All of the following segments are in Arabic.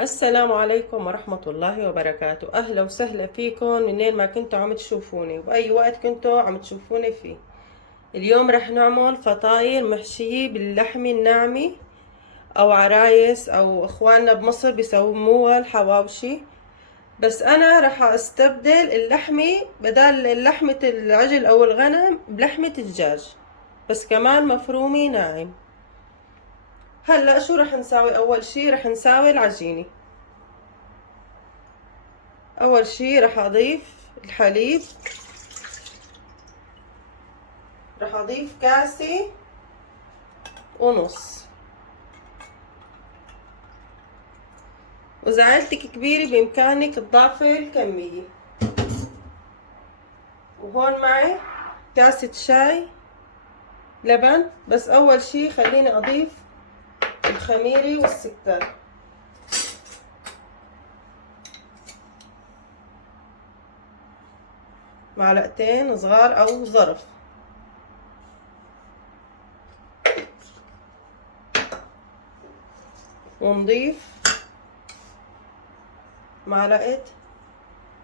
السلام عليكم ورحمة الله وبركاته. أهلا وسهلا فيكم منين ما كنتوا عم تشوفوني وبأي وقت كنتوا عم تشوفوني فيه. اليوم رح نعمل فطاير محشية باللحمة الناعمة أو عرايس أو إخواننا بمصر بيسموها الحواوشي. بس أنا رح أستبدل اللحمة بدل لحمة العجل أو الغنم بلحمة الدجاج، بس كمان مفرومة ناعم. هلأ شو رح نساوي؟ أول شي رح نساوي العجينة. اول شي راح اضيف الحليب، راح اضيف كاسة ونص، واذا عيلتك كبيرة بامكانك تضاعفي الكمية. وهون معي كاسة شاي لبن. بس اول شي خليني اضيف الخميرة والسكر. معلقتين صغار او ظرف. ونضيف معلقة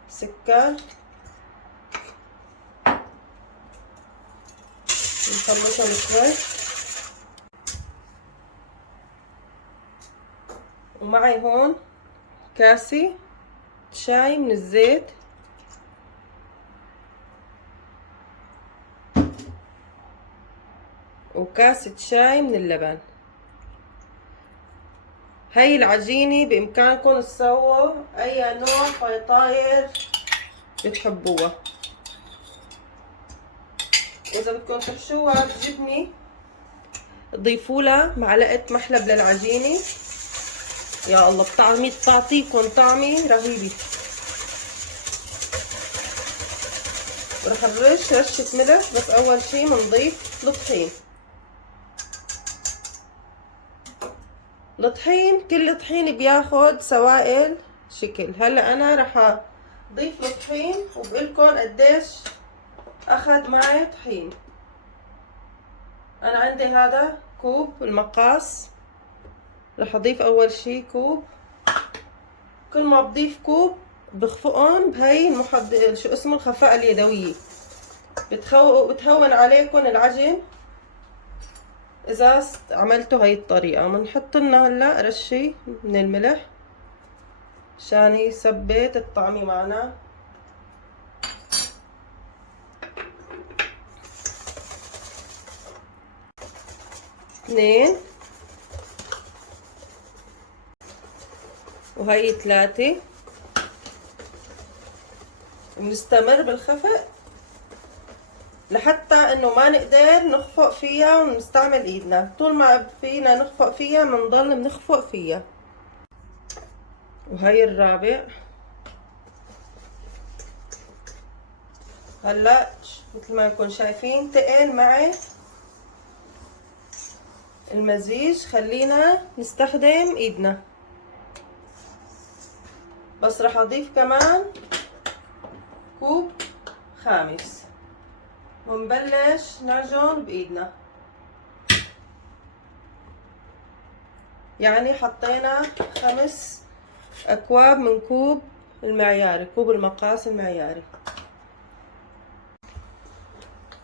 سكر، نخلطهم شوي. ومعي هون كاسة شاي من الزيت، وكاسة شاي من اللبن. هاي العجينة بإمكانكم تسووا أي نوع فطاير بتحبوها. وإذا بدكم تحشوها بجبنة تضيفوا لها معلقة محلب للعجينة. يا الله بتعطيكم طعمة رهيبة. ورح نرش رشة ملح. بس أول شي بنضيف الطحين. الطحين كل طحين بياخد سوائل شكل. هلا أنا رح أضيف الطحين وبقلكن قديش أخد معي طحين. أنا عندي هذا كوب المقاس، رح أضيف أول شي كوب. كل ما بضيف كوب بخفقهم بهي شو اسمه الخفاقة اليدوية. بتهون عليكم العجن إذا عملتوا هاي الطريقة. بنحط لنا هلا رشة من الملح عشان يثبت الطعمة معنا. اثنين، وهي ثلاثة. ونستمر بالخفق لحتى انه ما نقدر نخفق فيها ونستعمل ايدنا. طول ما فينا نخفق فيها بنضل بنخفق فيها. وهي الرابع. هلا مثل ما نكون شايفين تقل معي المزيج، خلينا نستخدم ايدنا. بس رح اضيف كمان كوب خامس ونبلش نعجن بايدنا. يعني حطينا 5 اكواب من كوب المعياري، كوب المقاس المعياري.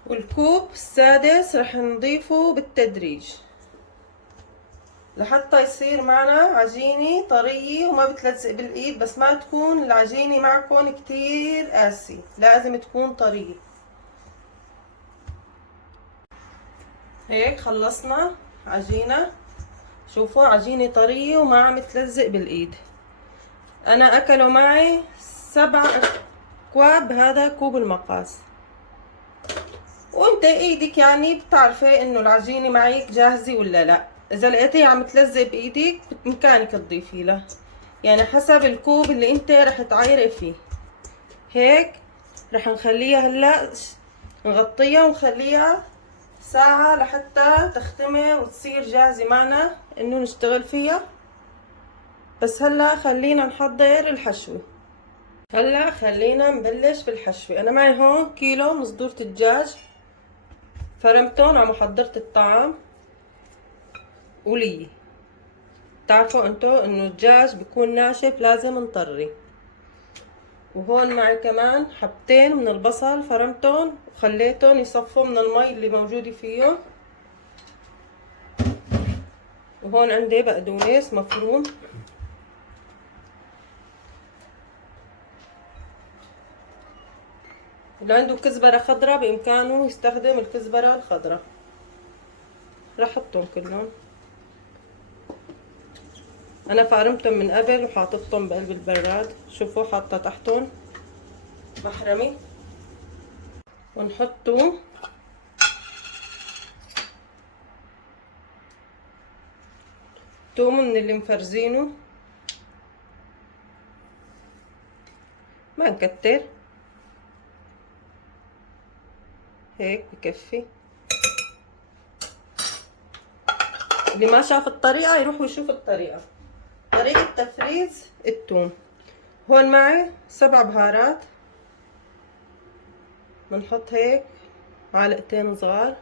والكوب السادس رح نضيفه بالتدريج لحتى يصير معنا عجينة طرية وما بتلزق بالايد. بس ما تكون العجينة معكم كتير قاسية، لازم تكون طرية. هيك خلصنا عجينة. شوفوا عجينة طرية وما عم تلزق بالايد. انا اكلوا معي 7 اكواب هذا كوب المقاس. وانت ايدك يعني بتعرفي انه العجينة معك جاهزة ولا لا. اذا لقيتيها عم تلزق بايدك بامكانك تضيفي لها، يعني حسب الكوب اللي انت رح تعايري فيه. هيك رح نخليها هلا نغطيها ونخليها ساعة لحتى تختمر وتصير جاهزة معنا انه نشتغل فيها. بس هلا خلينا نحضر الحشوة. هلا خلينا نبلش بالحشوة. انا معي هون كيلو من صدورة الدجاج، فرمتهم على محضرة الطعام ولي. تعرفوا انتو انه الدجاج بيكون ناشف لازم نطري. وهون معي كمان حبتين من البصل فرمتهم وخليتهم يصفوا من المي اللي موجودة فيهم. وهون عندي بقدونس مفروم. اللي عنده كزبرة خضراء بإمكانه يستخدم الكزبرة الخضراء. رح احطهم كلهم. انا فارمتهم من قبل وحاططهم بقلب البراد. شوفوا حاطة تحتهم محرمي. ونحطوا توم من اللي مفرزينه، ما نكتر، هيك بكفي. اللي ما شاف الطريقة يروح ويشوف الطريقة. طريقة تفريز الثوم. هون معي 7 بهارات. بنحط هيك معلقتين صغار،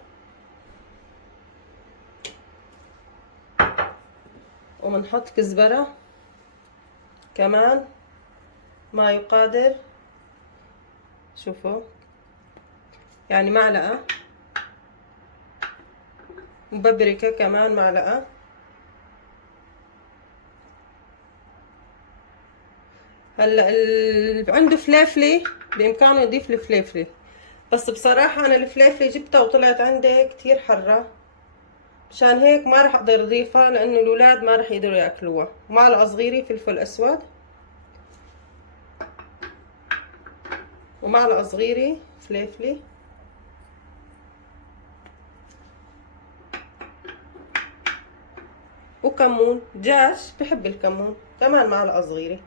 وبنحط كزبرة كمان ما يقادر، شوفوا يعني معلقة، وبابريكا كمان معلقة. هلا اللي عنده فليفلي بامكانه يضيف الفليفلي، بس بصراحة انا الفليفلي جبتها وطلعت عندي كتير حرة، مشان هيك ما راح اقدر اضيفها لانه الاولاد ما راح يقدروا ياكلوها. معلقة صغيرة فلفل اسود، ومعلقة صغيرة فليفلي، وكمون. دجاج بحب الكمون، كمان معلقة صغيرة.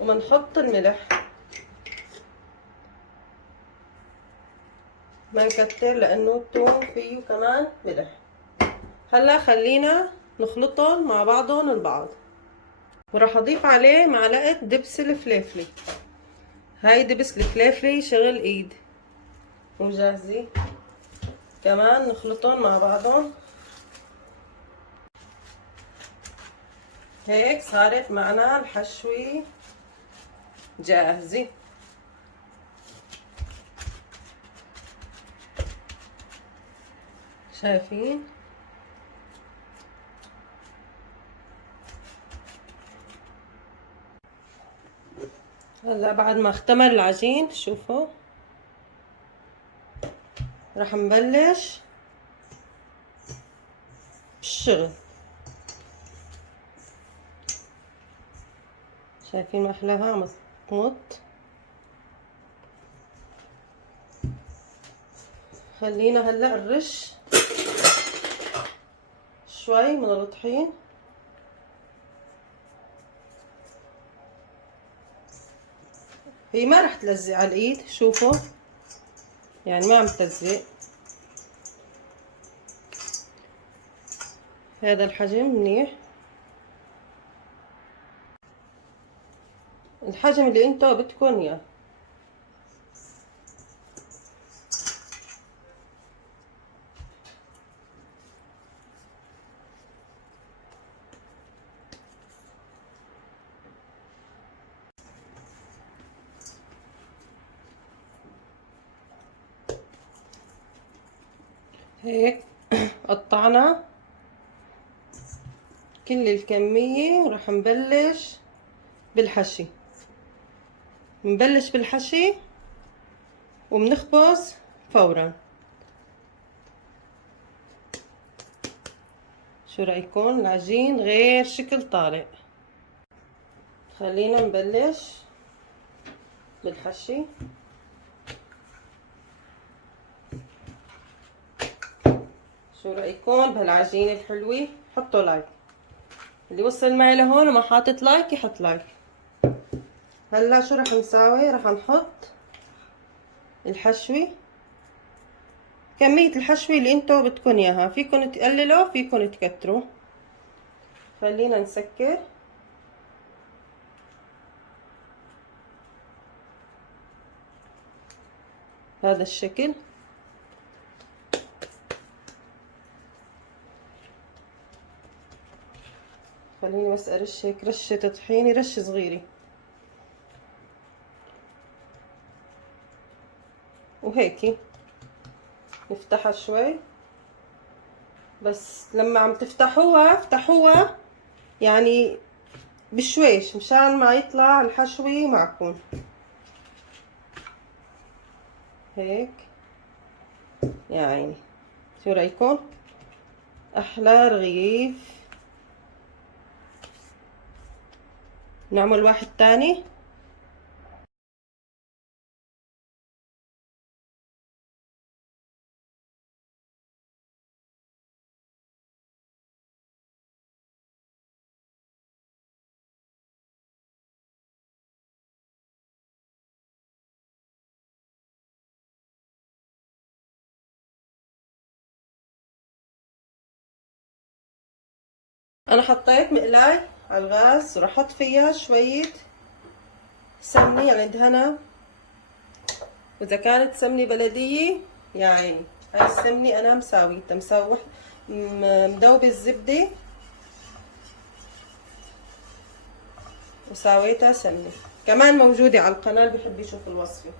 وبنحط الملح، ما نكتر لانه الثوم فيه كمان ملح. هلا خلينا نخلطهم مع بعضهم البعض، وراح اضيف عليه معلقة دبس الفليفلي. هاي دبس الفليفلي شغل ايد. وجاهزين كمان نخلطهم مع بعضهم. هيك صارت معنا الحشوة جاهزة. شايفين؟ هلا بعد ما اختمر العجين شوفوا راح نبلش بالشغل. شايفين ما احلاها عم تمط. خلينا هلا نرش شوي من الطحين. هي ما رح تلزق على الايد، شوفوا يعني ما عم تلزق. هذا الحجم منيح، الحجم اللي انتو بدكن اياه. هيك قطعنا كل الكمية، وراح نبلش بالحشي. نبلش بالحشي وبنخبز فورا. شو رأيكم؟ العجين غير شكل طالع. خلينا نبلش بالحشي. شو رأيكم بهالعجينة الحلوة؟ حطوا لايك. اللي وصل معي لهون وما حاطط لايك يحط لايك. هلا شو رح نساوي؟ رح نحط الحشوة، كمية الحشوة اللي انتو بدكن اياها. فيكن تقللوا فيكن تكتروا. خلينا نسكر. هذا الشكل. خليني بس ارش هيك رشة طحينة، رشة صغيرة، وهيك نفتحها شوي. بس لما عم تفتحوها افتحوها يعني بشويش مشان ما يطلع الحشوي معكم. هيك يا عيني، شو رايكم؟ احلى رغيف. نعمل واحد تاني. انا حطيت مقلاي على الغاز وراح احط فيها شوية سمنة يعني دهنة، واذا كانت سمنة بلدية يا عيني. هاي السمنة انا مساويتها، مدوبة الزبدة وساويتها سمنة، كمان موجودة على القناة اللي بحب يشوف الوصفة.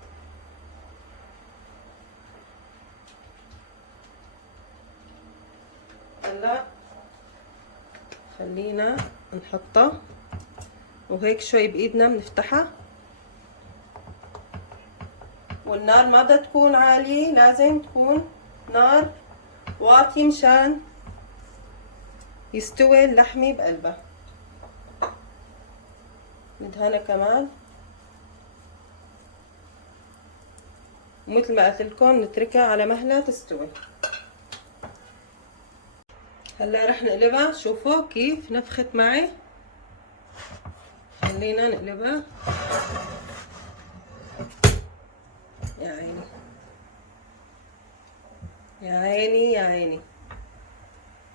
هلا خلينا نحطها وهيك شوي بايدنا بنفتحها، والنار ما بدها تكون عالية، لازم تكون نار واطية مشان يستوي اللحمة بقلبها. ندهنها كمان، ومثل ما قلت لكم نتركها على مهلها تستوي. هلا رح نقلبها، شوفوا كيف نفخت معي. خلينا نقلبها يا عيني يا عيني يا عيني،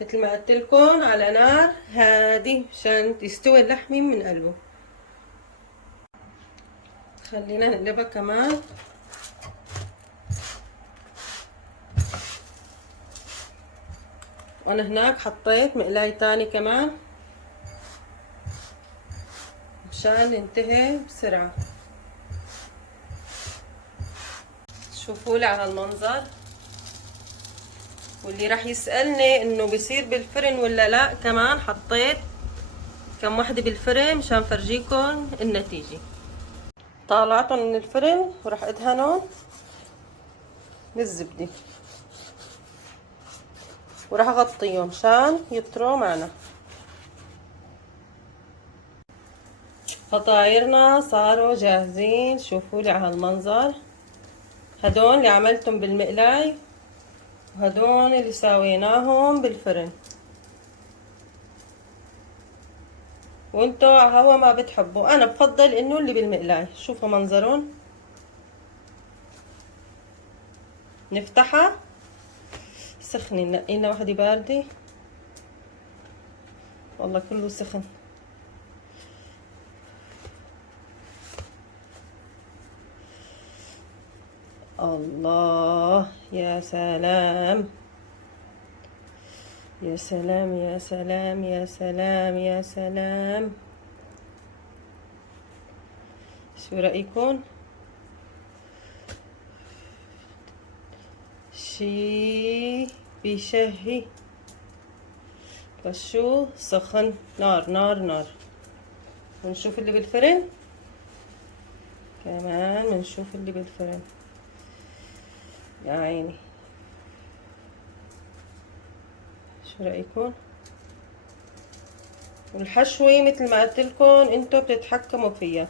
مثل ما قلت لكم على نار هادي مشان تستوي اللحمة من قلبه. خلينا نقلبها كمان. وانا هناك حطيت مقلاي تاني كمان مشان ينتهي بسرعة. شوفوا لي على المنظر. واللي راح يسألني انه بيصير بالفرن ولا لا، كمان حطيت كم وحدة بالفرن مشان فرجيكم النتيجة. طالعتهم من الفرن وراح ادهنهم بالزبدة وراح اغطيهم مشان يطروا معنا. فطايرنا صاروا جاهزين، شوفوا لي على هالمنظر. هدول اللي عملتهم بالمقلاي وهدول اللي سويناهم بالفرن. وانتو هوا ما بتحبوا، انا بفضل انه اللي بالمقلاي. شوفوا منظرهم. نفتحها سخنة، نقينا واحدة باردة، والله كله سخن. الله يا سلام يا سلام يا سلام يا سلام يا سلام. شو رأيكم؟ شي بيشهي، بس شو سخن. نار نار نار. ونشوف اللي بالفرن كمان، بنشوف اللي بالفرن يا عيني. شو رأيكم؟ والحشوة مثل ما قلت لكم انتو بتتحكموا فيها،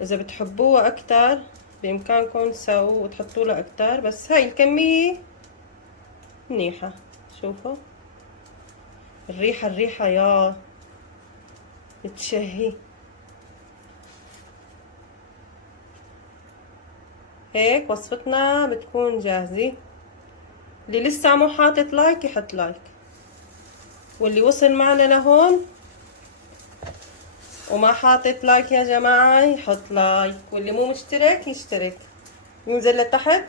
اذا بتحبوها اكتر بامكانكم تسووا وتحطوا لها اكتر، بس هاي الكمية منيحة. شوفوا الريحة، الريحة يا بتشهي. هيك وصفتنا بتكون جاهزة. اللي لسه مو حاطط لايك يحط لايك، واللي وصل معنا لهون وما حاطط لايك يا جماعة يحط لايك، واللي مو مشترك يشترك، ينزل لتحت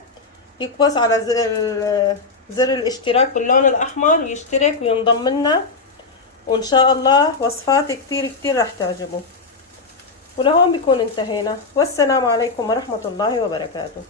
يكبس على زر الاشتراك باللون الأحمر ويشترك وينضم لنا وإن شاء الله وصفاتي كتير كتير راح تعجبه. ولهون بيكون انتهينا، والسلام عليكم ورحمة الله وبركاته.